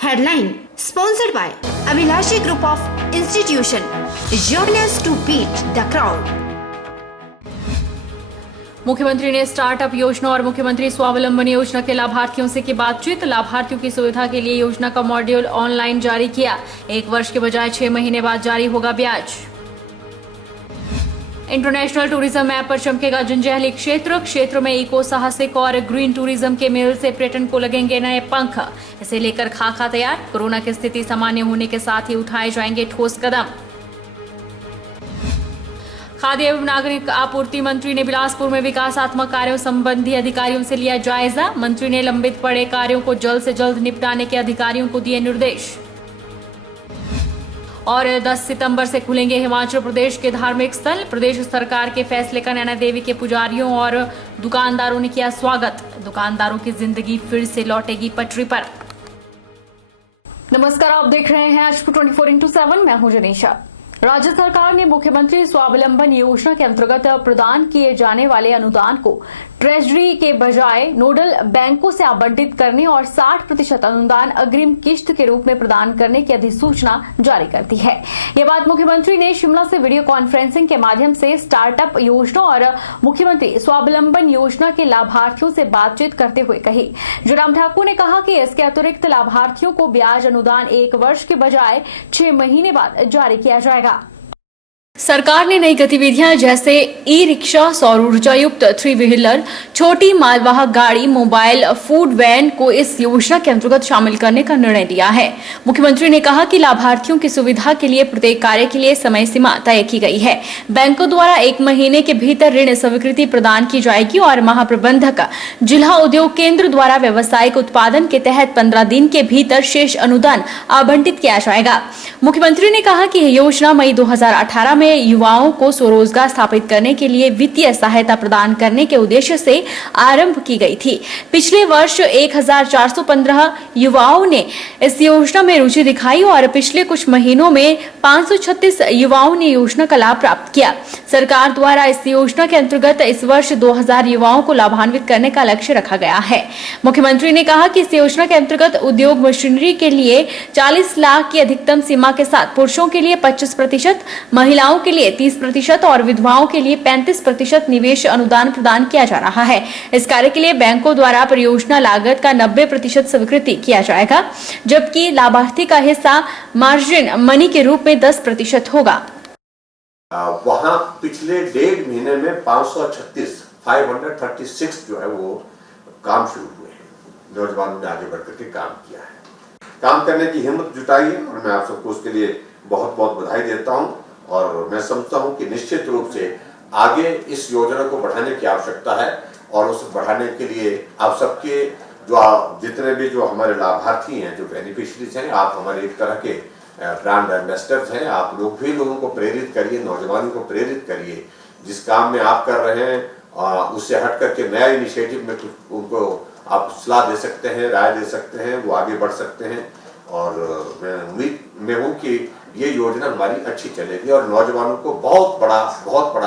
Headline sponsored by Abhilashi Group of Institution. Join us to beat the crowd. मुख्यमंत्री ने startup योजना और मुख्यमंत्री स्वावलंबन योजना के लाभार्थियों से की बातचीत। लाभार्थियों की सुविधा के लिए योजना का मॉड्यूल ऑनलाइन जारी किया। 1 वर्ष के बजाय 6 महीने बाद जारी होगा ब्याज। इंटरनेशनल टूरिज्म ऐप पर चमकेगा जंजैहली क्षेत्र में इको साहसिक और ग्रीन टूरिज्म के मेल से पर्यटन को लगेंगे नए पंख। इसे लेकर खाका तैयार। कोरोना की स्थिति सामान्य होने के साथ ही उठाए जाएंगे ठोस कदम। खाद्य एवं नागरिक आपूर्ति मंत्री ने बिलासपुर में विकासात्मक कार्यों संबंधी अधिकारियों से लिया जायजा। मंत्री ने लंबित पड़े कार्यों को जल्द से जल्द निपटाने के अधिकारियों को दिए निर्देश। और 10 सितंबर से खुलेंगे हिमाचल प्रदेश के धार्मिक स्थल। प्रदेश सरकार के फैसले का नैना देवी के पुजारियों और दुकानदारों ने किया स्वागत। दुकानदारों की जिंदगी फिर से लौटेगी पटरी पर। नमस्कार, आप देख रहे हैं आज 24x7। मैं हूं जनीशा। राज्य सरकार ने मुख्यमंत्री स्वावलंबन योजना के अंतर्गत प्रदान किए जाने वाले अनुदान को ट्रेजरी के बजाय नोडल बैंकों से आवंटित करने और 60% अनुदान अग्रिम किश्त के रूप में प्रदान करने की अधिसूचना जारी कर दी है। यह बात मुख्यमंत्री ने शिमला से वीडियो कॉन्फ्रेंसिंग के माध्यम से स्टार्टअप योजना और मुख्यमंत्री स्वावलंबन योजना के लाभार्थियों से बातचीत करते हुए कही। जयराम ठाकुर ने कहा कि इसके अतिरिक्त लाभार्थियों को ब्याज अनुदान 1 वर्ष के बजाय 6 महीने बाद जारी किया जाएगा। सरकार ने नई गतिविधियां जैसे ई रिक्शा, सौर ऊर्जा युक्त 3 व्हीलर, छोटी मालवाहक गाड़ी, मोबाइल फूड वैन को इस योजना के अंतर्गत शामिल करने का निर्णय लिया है। मुख्यमंत्री ने कहा कि लाभार्थियों की सुविधा के लिए प्रत्येक कार्य के लिए समय सीमा तय की गई है। बैंकों द्वारा 1 महीने के भीतर ऋण स्वीकृति प्रदान की जाएगी और महाप्रबंधक जिला उद्योग केंद्र द्वारा व्यावसायिक उत्पादन के तहत 15 दिन के भीतर शेष अनुदान आवंटित किया जाएगा। मुख्यमंत्री ने कहा कि यह योजना मई 2018 में युवाओं को स्वरोजगार स्थापित करने के लिए वित्तीय सहायता प्रदान करने के उद्देश्य से आरंभ की गई थी। पिछले वर्ष 1415 युवाओं ने इस योजना में रुचि दिखाई और पिछले कुछ महीनों में 536 युवाओं ने योजना का लाभ प्राप्त किया। सरकार द्वारा इस योजना के अंतर्गत इस वर्ष 2000 युवाओं को लाभान्वित करने का लक्ष्य रखा गया है। मुख्यमंत्री ने कहा कि इस योजना के अंतर्गत उद्योग मशीनरी के लिए 40 लाख की अधिकतम सीमा के साथ पुरुषों के लिए 25%, महिलाओं के लिए 30% और विधवाओं के लिए 35% निवेश अनुदान प्रदान किया जा रहा है। इस कार्य के लिए बैंकों द्वारा परियोजना लागत का 90% स्वीकृति किया जाएगा, जबकि लाभार्थी का हिस्सा मार्जिन मनी के रूप में 10% होगा। वहाँ पिछले 1.5 महीने में 536 जो है वो काम शुरू हुए हैं। नौजवानों ने आगे बढ़कर के काम किया है, काम करने की हिम्मत जुटाई है और मैं आप सबको उसके लिए बहुत बहुत बधाई देता हूँ। और मैं समझता हूँ कि निश्चित रूप से आगे इस योजना को बढ़ाने की आवश्यकता है और उस बढ़ाने के लिए आप सबके जितने भी जो हमारे लाभार्थी हैं, जो बेनिफिशियरीज हैं, आप हमारे एक तरह के ब्रांड एम्बेसडर्स हैं। आप लोग भी लोगों को प्रेरित करिए, नौजवानों को प्रेरित करिए। जिस काम में आप कर रहे हैं उससे हट करके नया इनिशिएटिव में कुछ उनको आप सलाह दे सकते हैं, राय दे सकते हैं, वो आगे बढ़ सकते हैं। और मैं उम्मीद में हूँ कि ये योजना हमारी अच्छी चलेगी और नौजवानों को बहुत बड़ा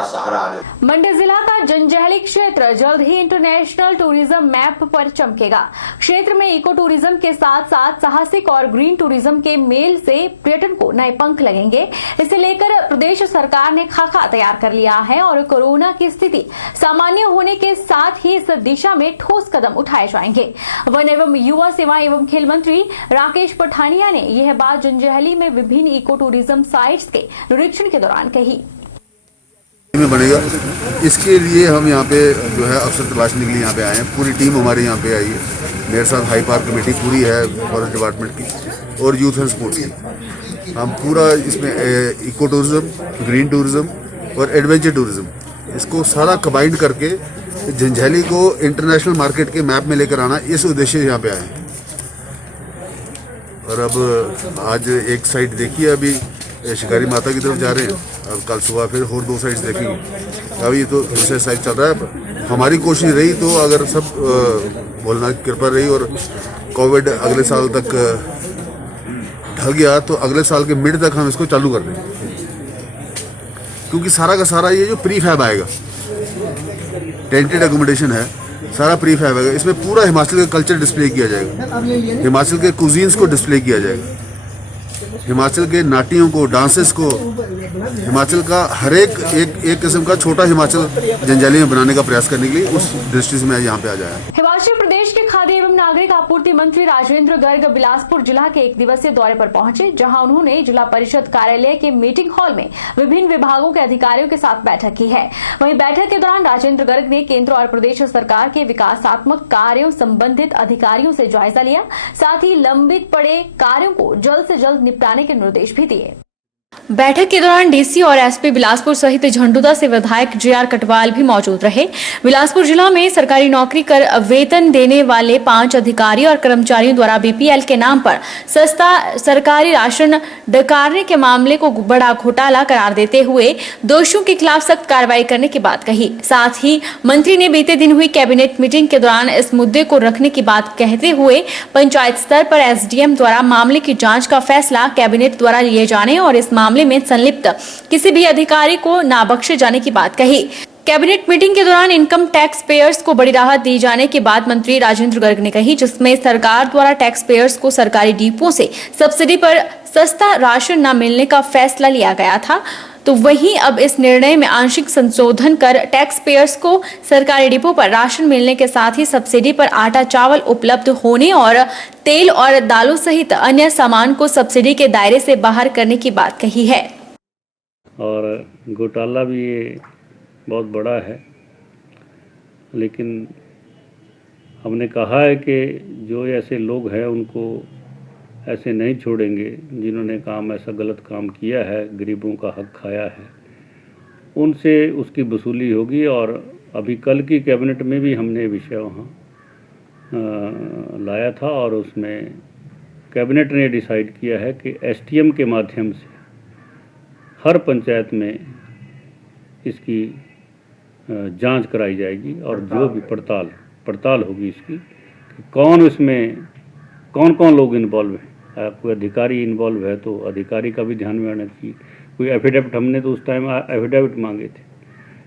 सहारा आने। मंडी जिला का जंजैहली क्षेत्र जल्द ही इंटरनेशनल टूरिज्म मैप पर चमकेगा। क्षेत्र में इको टूरिज्म के साथ साथ साहसिक और ग्रीन टूरिज्म के मेल से पर्यटन को नए पंख लगेंगे। इसे लेकर प्रदेश सरकार ने खाका तैयार कर लिया है और कोरोना की स्थिति सामान्य होने के साथ ही इस दिशा में ठोस कदम उठाए जाएंगे। वन एवं युवा सेवा एवं खेल मंत्री राकेश पठानिया ने यह बात जंजैहली में विभिन्न इको टूरिज्म साइट्स के निरीक्षण के दौरान कही। में बनेगा, इसके लिए हम यहाँ पे जो है अवसर तलाशने के लिए यहाँ पे आए हैं। पूरी टीम हमारे यहाँ पे आई है। मेरे साथ हाई पार्क कमेटी पूरी है फॉरेस्ट डिपार्टमेंट की और यूथ एंड स्पोर्ट्स की। हम पूरा इसमें इको टूरिज्म, ग्रीन टूरिज्म और एडवेंचर टूरिज्म, इसको सारा कंबाइंड करके जंजैहली को इंटरनेशनल मार्केट के मैप में लेकर आना, इस उद्देश्य से यहाँ पे आए हैं। और अब आज एक साइड देखिए, अभी शिकारी माता की तरफ जा रहे हैं। अब कल सुबह फिर और 2 साइड्स देखेंगे। अभी तो दूसरा साइड चल रहा है। हमारी कोशिश रही तो अगर सब भोलेनाथ की कृपा रही और कोविड अगले साल तक ढल गया तो अगले साल के मिड तक हम इसको चालू कर देंगे। क्योंकि सारा का सारा ये जो प्री फैब आएगा, टेंटेड एकोमोडेशन है, सारा प्री फैब है। इसमें पूरा हिमाचल का कल्चर डिस्प्ले किया जाएगा, हिमाचल के कुजीन्स को डिस्प्ले किया जाएगा, हिमाचल के नाटियों को, डांसेस को, हिमाचल का हर एक किस्म का छोटा हिमाचल जंजाली में बनाने का प्रयास करने के लिए उस दृष्टि से मैं यहाँ पे आ जाया। हिमाचल प्रदेश के खाद्य एवं नागरिक आपूर्ति मंत्री राजेंद्र गर्ग बिलासपुर जिला के 1 दिवसीय दौरे पर पहुंचे, जहां उन्होंने जिला परिषद कार्यालय के मीटिंग हॉल में विभिन्न विभागों के अधिकारियों के साथ बैठक की है। वहीं बैठक के दौरान राजेंद्र गर्ग ने केंद्र और प्रदेश सरकार के विकासात्मक कार्यों संबंधित अधिकारियों से जायजा लिया, साथ ही लंबित पड़े कार्यों को जल्द से जल्द निपटाने के निर्देश भी दिए। बैठक के दौरान डीसी और एसपी बिलासपुर सहित झंडुदा से विधायक जेआर कटवाल भी मौजूद रहे। बिलासपुर जिला में सरकारी नौकरी कर वेतन देने वाले 5 अधिकारी और कर्मचारियों द्वारा बीपीएल के नाम पर सस्ता सरकारी राशन डकारने के मामले को बड़ा घोटाला करार देते हुए दोषियों के खिलाफ सख्त कार्रवाई करने की बात कही। साथ ही मंत्री ने बीते दिन हुई कैबिनेट मीटिंग के दौरान इस मुद्दे को रखने की बात कहते हुए पंचायत स्तर पर एसडीएम द्वारा मामले की जाँच का फैसला कैबिनेट द्वारा लिए जाने और इस मामले में संलिप्त किसी भी अधिकारी को ना बख्शे जाने की बात कही। कैबिनेट मीटिंग के दौरान इनकम टैक्स पेयर्स को बड़ी राहत दी जाने की बात मंत्री राजेंद्र गर्ग ने कही, जिसमें सरकार द्वारा टैक्स पेयर्स को सरकारी डिपो से सब्सिडी पर सस्ता राशन न मिलने का फैसला लिया गया था। तो वहीं अब इस निर्णय में आंशिक संशोधन कर टैक्स पेयर्स को सरकारी डिपो पर राशन मिलने के साथ ही सब्सिडी पर आटा चावल उपलब्ध होने और तेल और दालों सहित अन्य सामान को सब्सिडी के दायरे से बाहर करने की बात कही है। और घोटाला भी ये बहुत बड़ा है, लेकिन हमने कहा है कि जो ऐसे लोग हैं उनको ऐसे नहीं छोड़ेंगे जिन्होंने ऐसा गलत काम किया है, गरीबों का हक खाया है, उनसे उसकी वसूली होगी। और अभी कल की कैबिनेट में भी हमने विषय वहाँ लाया था और उसमें कैबिनेट ने डिसाइड किया है कि एसटीएम के माध्यम से हर पंचायत में इसकी जांच कराई जाएगी और जो भी पड़ताल होगी इसकी कि कौन कौन लोग इन्वॉल्व हैं। कोई अधिकारी इन्वॉल्व है तो अधिकारी का भी ध्यान में आना चाहिए। कोई एफिडेविट, हमने तो उस टाइम एफिडेविट मांगे थे,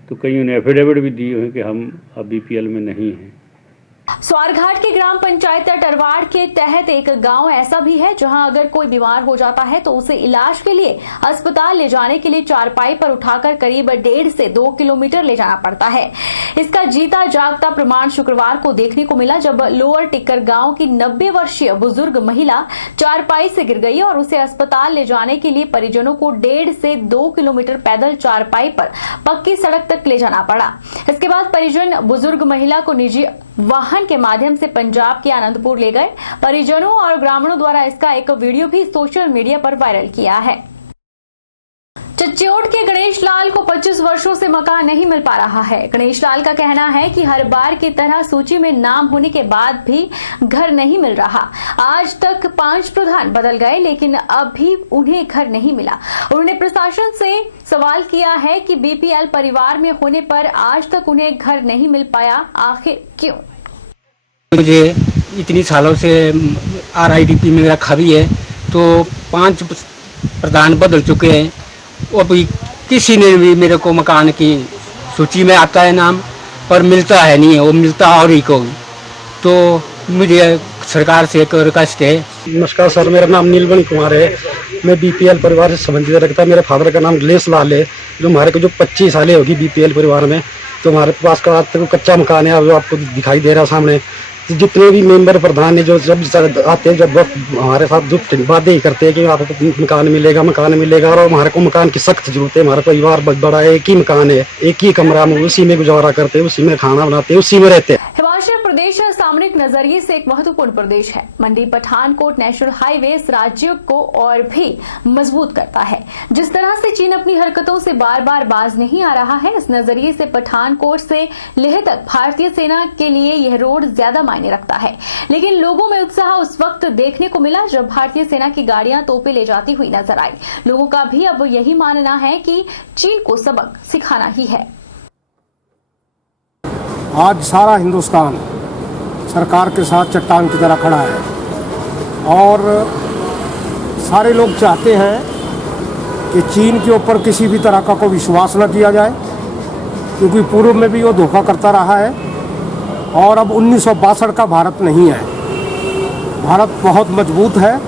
तो कईयों ने एफिडेविट भी दिए हैं कि हम अब बीपीएल में नहीं हैं। स्वारघाट के ग्राम पंचायत टरवाड़ के तहत एक गांव ऐसा भी है जहां अगर कोई बीमार हो जाता है तो उसे इलाज के लिए अस्पताल ले जाने के लिए चारपाई पर उठाकर करीब 1.5 से 2 किलोमीटर ले जाना पड़ता है। इसका जीता जागता प्रमाण शुक्रवार को देखने को मिला, जब लोअर टिक्कर गांव की 90 वर्षीय बुजुर्ग महिला चारपाई से गिर गई और उसे अस्पताल ले जाने के लिए परिजनों को 1.5 से 2 किलोमीटर पैदल चारपाई पर पक्की सड़क तक ले जाना पड़ा। इसके बाद परिजन बुजुर्ग महिला को निजी वाहन के माध्यम से पंजाब के आनंदपुर ले गए। परिजनों और ग्रामीणों द्वारा इसका एक वीडियो भी सोशल मीडिया पर वायरल किया है। चच्योट के गणेश लाल को 25 वर्षों से मकान नहीं मिल पा रहा है। गणेश लाल का कहना है कि हर बार की तरह सूची में नाम होने के बाद भी घर नहीं मिल रहा। आज तक 5 प्रधान बदल गए लेकिन अब भी उन्हें घर नहीं मिला। उन्होंने प्रशासन से सवाल किया है कि बीपीएल परिवार में होने पर आज तक उन्हें घर नहीं मिल पाया, आखिर क्यों? मुझे इतनी सालों से RIDP में रखा भी है, तो 5 प्रधान बदल चुके हैं, अभी किसी ने भी मेरे को मकान की सूची में आता है नाम, पर मिलता है नहीं है, वो मिलता और ही को। तो मुझे सरकार से एक रिक्वेस्ट है। नमस्कार सर, मेरा नाम नीलमणि कुमार है। मैं बीपीएल परिवार से संबंधित रखता। मेरे फादर का नाम गणेश लाल है। जो हमारे को जो 25 सालें होगी बीपीएल परिवार में, तो हमारे पास का आज तक कच्चा मकान है, जो आपको दिखाई दे रहा सामने। जितने भी मेंबर प्रधान है जो जब आते हैं, जब हमारे साथ जो बातें ही करते हैं कि आपको मकान मिलेगा और हमारे को मकान की सख्त जरूरत है। हमारा परिवार बहुत बड़ा है, एक ही मकान है, एक ही कमरा में, उसी में गुजारा करते हैं, उसी में खाना बनाते हैं, उसी में रहते हैं। हिमाचल प्रदेश सामरिक नजरिए से एक महत्वपूर्ण प्रदेश है। मंडी पठानकोट नेशनल हाईवे इस राज्य को और भी मजबूत करता है। जिस तरह से चीन अपनी हरकतों से बार बार बाज नहीं आ रहा है, इस नजरिए से पठानकोट से लेह तक भारतीय सेना के लिए यह रोड ज्यादा मायने रखता है। लेकिन लोगों में उत्साह उस वक्त देखने को मिला जब भारतीय सेना की गाड़ियां तोपें ले जाती हुई नजर आई। लोगों का भी अब यही मानना है कि चीन को सबक सिखाना ही है। आज सारा हिंदुस्तान सरकार के साथ चट्टान की तरह खड़ा है और सारे लोग चाहते हैं कि चीन के ऊपर किसी भी तरह का कोई विश्वास न किया जाए, क्योंकि पूर्व में भी वो धोखा करता रहा है और अब 1962 का भारत नहीं है। भारत बहुत मजबूत है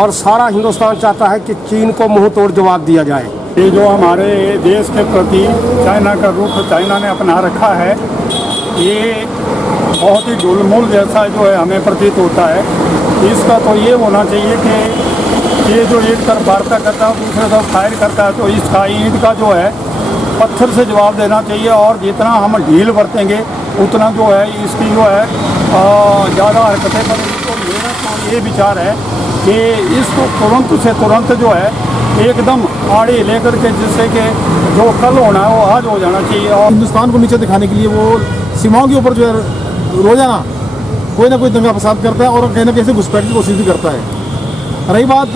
और सारा हिंदुस्तान चाहता है कि चीन को मुंह तोड़ जवाब दिया जाए। ये जो हमारे देश के प्रति चाइना का रुख चाइना ने अपना रखा है, ये बहुत ही ढुलमुल जैसा जो है हमें प्रतीत होता है। इसका तो ये होना चाहिए कि ये जो एक तरफ वार्ता करता है दूसरे तरफ फायर करता है, तो इसका ईंट का जो है पत्थर से जवाब देना चाहिए। और जितना हम ढील बरतेंगे उतना जो है इसकी जो है ज़्यादा हरकतें करेंगी। तो मेरा तो ये विचार है कि इसको तुरंत से तुरंत जो है एकदम आड़े लेकर के, जिससे कि जो कल होना है वो आज हो जाना चाहिए। और हिंदुस्तान को नीचे दिखाने के लिए वो सीमाओं के ऊपर जो है रोजाना कोई ना कोई दंगा फसाद करता है और कहीं ना कहीं से घुसपैठ की कोशिश भी करता है। रही बात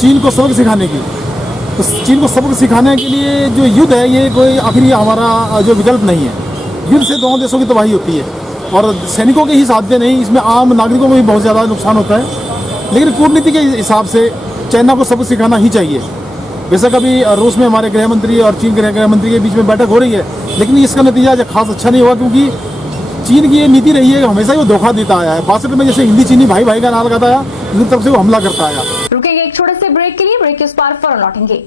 चीन को सबक सिखाने की, तो चीन को सबक सिखाने के लिए जो युद्ध है ये कोई आखिरी हमारा जो विकल्प नहीं है। युद्ध से दोनों देशों की तबाही होती है और सैनिकों के ही साध्य नहीं, इसमें आम नागरिकों को भी बहुत ज़्यादा नुकसान होता है। लेकिन कूटनीति के हिसाब से चाइना को सबक सिखाना ही चाहिए। वैसे कभी रूस में हमारे गृह मंत्री और चीन के गृह मंत्री के बीच में बैठक हो रही है, लेकिन इसका नतीजा खास अच्छा नहीं हुआ, क्योंकि चीन की ये नीति रही है हमेशा ही वो धोखा देता आया है। 62 में जैसे हिंदी चीनी भाई भाई का नारा लगाता आया, लेकिन तब से वो हमला करता आया। रुकेंगे एक छोटे से ब्रेक के लिए, ब्रेक के उस पार फौरन लौटेंगे।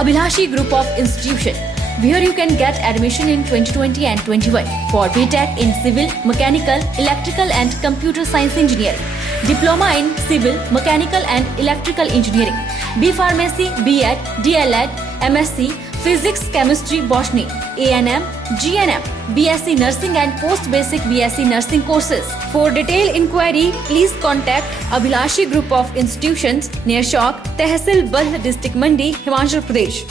Abhilashi Group of Institution. Here you can get admission in 2020 and 21 for BTech in Civil, Mechanical, Electrical and Computer Science Engineering, Diploma in Civil, Mechanical and Electrical Engineering, B Pharmacy, B.Ed, D.L.Ed, MSc, Physics, Chemistry, Botany, A&M, GNM, BSc Nursing and Post Basic BSc Nursing courses. For detailed inquiry, please contact Abhilashi Group of Institutions near Chowk, Tehsil Bald, District Mandi, Himachal Pradesh.